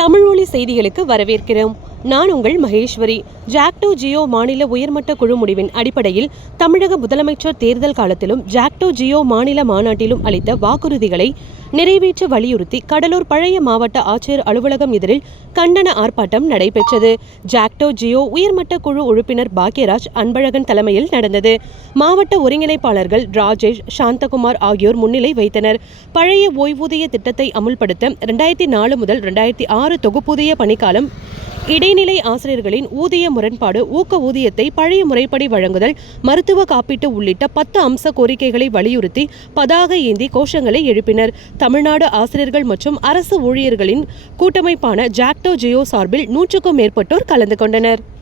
தமிழொலி செய்திகளுக்கு வரவேற்கிறோம். நான் உங்கள் மகேஸ்வரி. ஜாக்டோ ஜியோ மாநில உயர்மட்ட குழு முடிவின் அடிப்படையில் தமிழக முதலமைச்சர் தேர்தல் காலத்திலும் ஜாக்டோ ஜியோ மாநில மாநாட்டிலும் அளித்த வாக்குறுதிகளை நிறைவேற்ற வலியுறுத்தி கடலூர் பழைய மாவட்ட ஆட்சியர் அலுவலகம் எதிரில் கண்டன ஆர்ப்பாட்டம் நடைபெற்றது. ஜாக்டோ ஜியோ உயர்மட்ட குழு உறுப்பினர் பாக்யராஜ் அன்பழகன் தலைமையில் நடந்தது. மாவட்ட ஒருங்கிணைப்பாளர்கள் ராஜேஷ் சாந்தகுமார் ஆகியோர் முன்னிலை வைத்தனர். பழைய ஓய்வூதிய திட்டத்தை அமுல்படுத்த ரெண்டாயிரத்தி நாலு முதல் ரெண்டாயிரத்தி ஆறு தொகுப்பூதிய பணிக்காலம் இடைநிலை ஆசிரியர்களின் ஊதிய முரண்பாடு ஊக்க ஊதியத்தை பழைய முறைப்படி வழங்குதல் மருத்துவ காப்பீட்டு உள்ளிட்ட பத்து அம்ச கோரிக்கைகளை வலியுறுத்தி பதாக ஏந்தி கோஷங்களை எழுப்பினர். தமிழ்நாடு ஆசிரியர்கள் மற்றும் அரசு ஊழியர்களின் கூட்டமைப்பான ஜாக்டோ ஜியோ சார்பில் நூற்றுக்கும் மேற்பட்டோர் கலந்து கொண்டனர்.